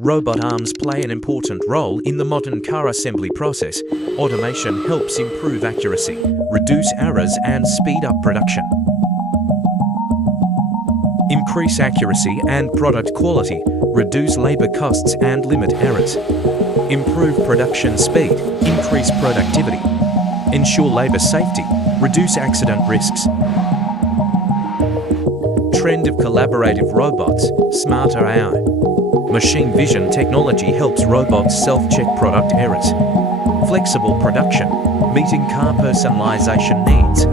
Robot arms play an important role in the modern car assembly process. Automation helps improve accuracy, reduce errors, and speed up production. Increase accuracy and product quality, reduce labor costs and limit errors. Improve production speed, increase productivity. Ensure labor safety, reduce accident risks. Trend of collaborative robots, smarter AI. Machine vision technology helps robots self-check product errors. Flexible production, meeting car personalization needs.